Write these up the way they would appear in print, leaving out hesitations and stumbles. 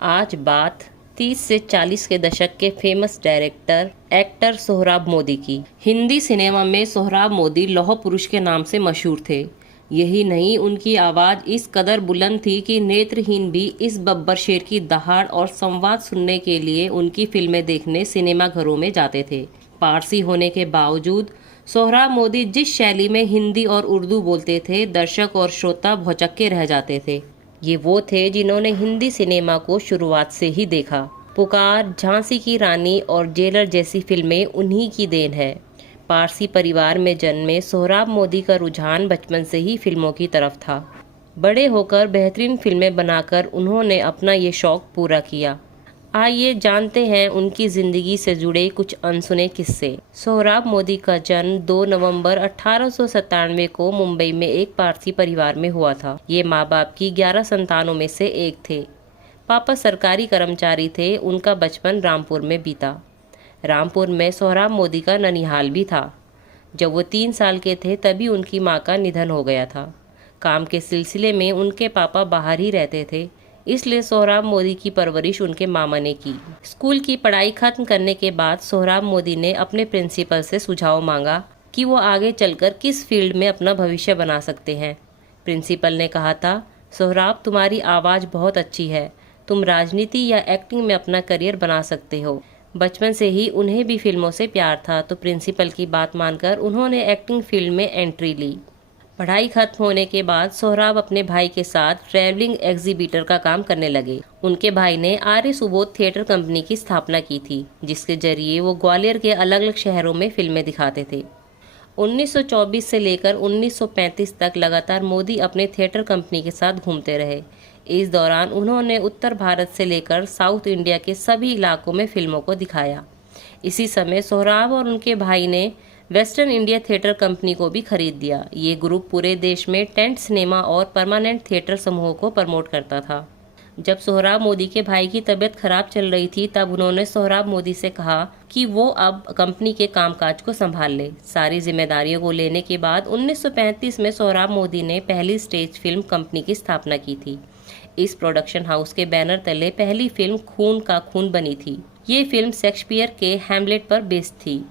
आज बात 30 से 40 के दशक के famous director actor Sohrab Modi की। हिंदी सिनेमा में सोहराब मोदी लौह पुरुष के नाम से मशहूर थे। यही नहीं, उनकी आवाज़ इस कदर बुलंद थी कि नेत्रहीन भी इस बब्बर शेर की दहाड़ और संवाद सुनने के लिए उनकी फिल्में देखने सिनेमा घरों में जाते थे। पारसी होने के बावजूद सोहराब मोदी जिस शैली में हिंदी और उर्दू बोलते थे, दर्शक और श्रोता भौचक्के रह जाते थे। ये वो थे जिन्होंने हिंदी सिनेमा को शुरुआत से ही देखा। पुकार, झांसी की रानी और जेलर जैसी फिल्में उन्हीं की देन है। पारसी परिवार में जन्मे सोहराब मोदी का रुझान बचपन से ही फिल्मों की तरफ था। बड़े होकर बेहतरीन फिल्में बनाकर उन्होंने अपना ये शौक पूरा किया। आइए जानते हैं उनकी ज़िंदगी से जुड़े कुछ अनसुने किस्से। सोहराब मोदी का जन्म 2 नवंबर 1897 को मुंबई में एक पारसी परिवार में हुआ था। ये माँ बाप की 11 संतानों में से एक थे। पापा सरकारी कर्मचारी थे। उनका बचपन रामपुर में बीता। रामपुर में सोहराब मोदी का ननिहाल भी था। जब वो 3 साल के थे तभी उनकी माँ का निधन हो गया था। काम के सिलसिले में उनके पापा बाहर ही रहते थे, इसलिए सोहराब मोदी की परवरिश उनके मामा ने की। स्कूल की पढ़ाई खत्म करने के बाद सोहराब मोदी ने अपने प्रिंसिपल से सुझाव मांगा कि वो आगे चलकर किस फील्ड में अपना भविष्य बना सकते हैं। प्रिंसिपल ने कहा था, सोहराब, तुम्हारी आवाज़ बहुत अच्छी है, तुम राजनीति या एक्टिंग में अपना करियर बना सकते हो। बचपन से ही उन्हें भी फिल्मों से प्यार था, तो प्रिंसिपल की बात मानकर उन्होंने एक्टिंग फील्ड में एंट्री ली। पढ़ाई खत्म होने के बाद सोहराब अपने भाई के साथ ट्रैवलिंग एग्जीबिटर का काम करने लगे। उनके भाई ने आर्य सुबोध थिएटर कंपनी की स्थापना की थी, जिसके जरिए वो ग्वालियर के अलग अलग शहरों में फिल्में दिखाते थे। 1924 से लेकर 1935 तक लगातार मोदी अपने थिएटर कंपनी के साथ घूमते रहे। इस दौरान उन्होंने उत्तर भारत से लेकर साउथ इंडिया के सभी इलाकों में फिल्मों को दिखाया। इसी समय सोहराब और उनके भाई ने वेस्टर्न इंडिया थिएटर कंपनी को भी खरीद दिया। ये ग्रुप पूरे देश में टेंट सिनेमा और परमानेंट थिएटर समूहों को प्रमोट करता था। जब सोहराब मोदी के भाई की तबीयत खराब चल रही थी, तब उन्होंने सोहराब मोदी से कहा कि वो अब कंपनी के कामकाज को संभाल ले। सारी जिम्मेदारियों को लेने के बाद 1935 में सोहराब मोदी ने पहली स्टेज फिल्म कंपनी की स्थापना की थी। इस प्रोडक्शन हाउस के बैनर तले पहली फिल्म खून का खून बनी थी। ये फिल्म शेक्सपियर के हैमलेट पर बेस्ड थी।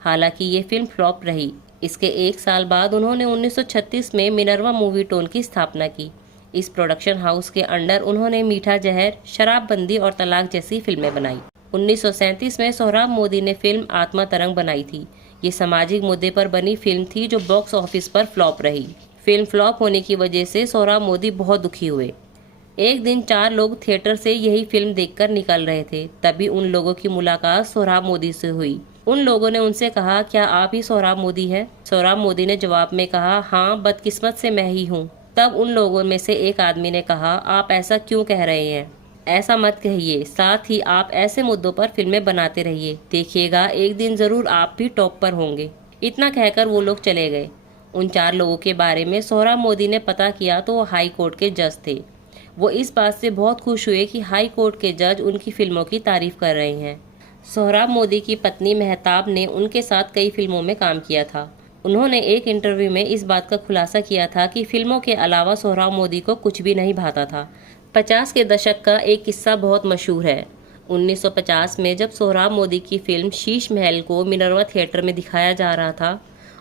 हालांकि ये फिल्म फ्लॉप रही। इसके 1 साल बाद उन्होंने 1936 में मिनर्वा मूवी टोन की स्थापना की। इस प्रोडक्शन हाउस के अंडर उन्होंने मीठा जहर, शराबबंदी और तलाक जैसी फिल्में बनाई। 1937 में सोहराब मोदी ने फिल्म आत्मा तरंग बनाई थी। ये सामाजिक मुद्दे पर बनी फिल्म थी जो बॉक्स ऑफिस पर फ्लॉप रही। फिल्म फ्लॉप होने की वजह से सोहराब मोदी बहुत दुखी हुए। एक दिन 4 लोग थिएटर से यही फिल्म देखकर निकल रहे थे। तभी उन लोगों की मुलाकात सोहराब मोदी से हुई। उन लोगों ने उनसे कहा, क्या आप ही सोहराब मोदी हैं? सोहराब मोदी ने जवाब में कहा, हाँ, बदकिस्मत से मैं ही हूँ। तब उन लोगों में से एक आदमी ने कहा, आप ऐसा क्यों कह रहे हैं? ऐसा मत कहिए, साथ ही आप ऐसे मुद्दों पर फिल्में बनाते रहिए, देखिएगा एक दिन जरूर आप भी टॉप पर होंगे। इतना कहकर वो लोग चले गए। उन 4 लोगों के बारे में सोहराब मोदी ने पता किया तो वो हाई कोर्ट के जज थे। वो इस बात से बहुत खुश हुए कि हाई कोर्ट के जज उनकी फिल्मों की तारीफ कर रहे हैं। सोहराब मोदी की पत्नी मेहताब ने उनके साथ कई फिल्मों में काम किया था। उन्होंने एक इंटरव्यू में इस बात का खुलासा किया था कि फिल्मों के अलावा सोहराब मोदी को कुछ भी नहीं भाता था। 50 के दशक का एक किस्सा बहुत मशहूर है। 1950 में जब सोहराब मोदी की फिल्म शीश महल को मिनर्वा थिएटर में दिखाया जा रहा था,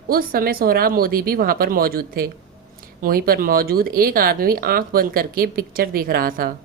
उस समय सोहराब मोदी भी वहाँ पर मौजूद थे। वहीं पर मौजूद एक आदमी आंख बंद करके पिक्चर देख रहा था।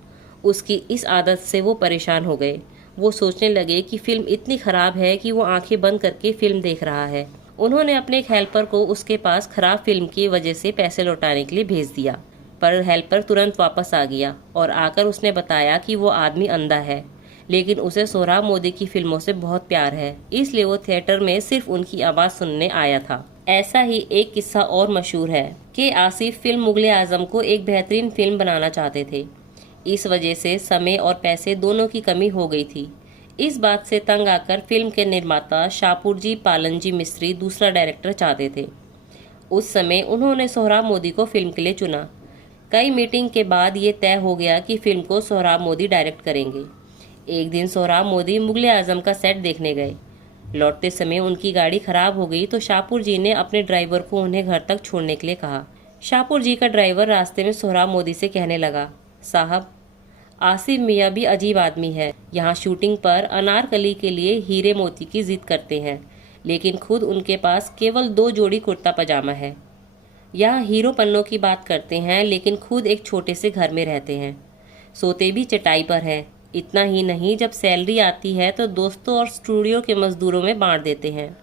उसकी इस आदत से वो परेशान हो गए। वो सोचने लगे कि फिल्म इतनी खराब है कि वो आंखें बंद करके फिल्म देख रहा है। उन्होंने अपने एक हेल्पर को उसके पास खराब फिल्म की वजह से पैसे लौटाने के लिए भेज दिया, पर हेल्पर तुरंत वापस आ गया और आकर उसने बताया कि वो आदमी अंधा है, लेकिन उसे सोहराब मोदी की फिल्मों से बहुत प्यार है, इसलिए वो थिएटर में सिर्फ उनकी आवाज़ सुनने आया था। ऐसा ही एक किस्सा और मशहूर है कि आसिफ फिल्म मुगले आजम को एक बेहतरीन फिल्म बनाना चाहते थे। इस वजह से समय और पैसे दोनों की कमी हो गई थी। इस बात से तंग आकर फिल्म के निर्माता शाहपुरजी पालनजी मिस्त्री दूसरा डायरेक्टर चाहते थे। उस समय उन्होंने सोहराब मोदी को फिल्म के लिए चुना। कई मीटिंग के बाद ये तय हो गया कि फिल्म को सोहराब मोदी डायरेक्ट करेंगे। एक दिन सोहराब मोदी मुगले आजम का सेट देखने गए। लौटते समय उनकी गाड़ी खराब हो गई तो शाहपुर जी ने अपने ड्राइवर को उन्हें घर तक छोड़ने के लिए कहा। शाहपुर जी का ड्राइवर रास्ते में सोहराब मोदी से कहने लगा, साहब आसिफ मियां भी अजीब आदमी है। यहाँ शूटिंग पर अनारकली के लिए हीरे मोती की जिद करते हैं, लेकिन खुद उनके पास केवल 2 जोड़ी कुर्ता पजामा है। यहाँ हीरो पन्नों की बात करते हैं, लेकिन खुद एक छोटे से घर में रहते हैं। सोते भी चटाई पर हैं। इतना ही नहीं, जब सैलरी आती है तो दोस्तों और स्टूडियो के मजदूरों में बांट देते हैं।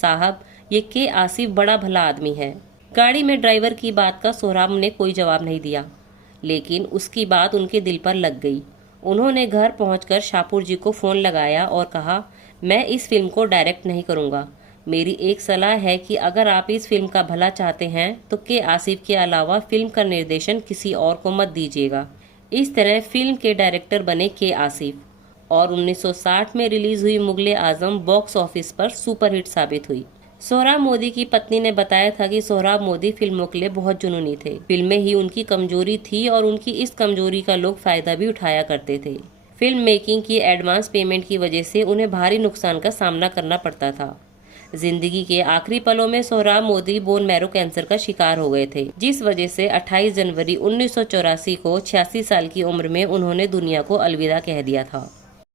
साहब, ये के आसिफ बड़ा भला आदमी है। गाड़ी में ड्राइवर की बात का सोहराब ने कोई जवाब नहीं दिया, लेकिन उसकी बात उनके दिल पर लग गई। उन्होंने घर पहुंचकर शाहपुर जी को फ़ोन लगाया और कहा, मैं इस फिल्म को डायरेक्ट नहीं करूंगा। मेरी एक सलाह है कि अगर आप इस फिल्म का भला चाहते हैं तो के आसिफ के अलावा फिल्म का निर्देशन किसी और को मत दीजिएगा। इस तरह फिल्म के डायरेक्टर बने के आसिफ, और 1960 में रिलीज हुई मुगले आजम बॉक्स ऑफिस पर सुपरहिट साबित हुई। सोहराब मोदी की पत्नी ने बताया था कि सोहराब मोदी फिल्मों के लिए बहुत जुनूनी थे। फिल्में ही उनकी कमजोरी थी और उनकी इस कमजोरी का लोग फायदा भी उठाया करते थे। फिल्म मेकिंग की एडवांस पेमेंट की वजह से उन्हें भारी नुकसान का सामना करना पड़ता था। जिंदगी के आखिरी पलों में Sohrab Modi bone marrow cancer का शिकार हो गए थे, जिस वजह से 28 जनवरी 1984 को 86 साल की उम्र में उन्होंने दुनिया को अलविदा कह दिया था।